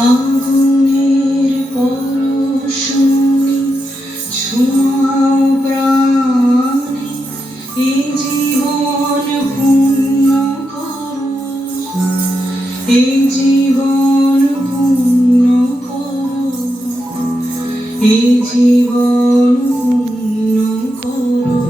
আগুনের পরশমণি ছোঁয়াও প্রাণে এ জীবন পূর্ণ করো। জীবন পূর্ণ করো। এ জীবন পূর্ণ করো।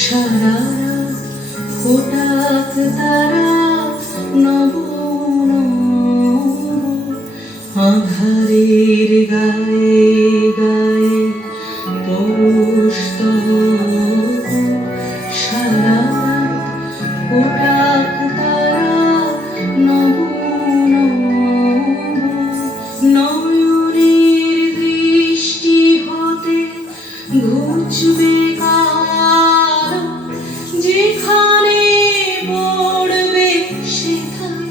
সারা ফোটাক তারা নব আধারের গায়ে গায়ে পরস্তব কাল। যেখানে পড়বে সেখানে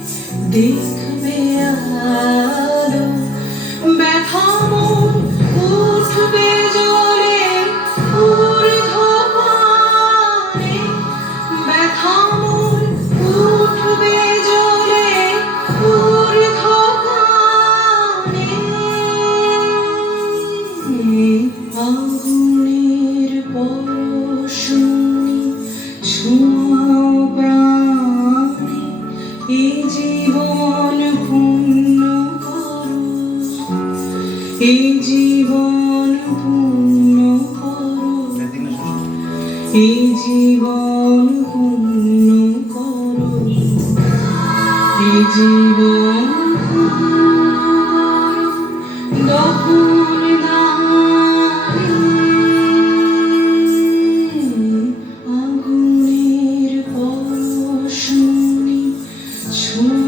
দেখবে আলো। ব্যথা বসুনি সুমাও প্রাণে এ জীবন পূর্ণ করো। এ জীবন পূর্ণ করো। এ জীবন পূর্ণ করো। এ জীবন দখল 出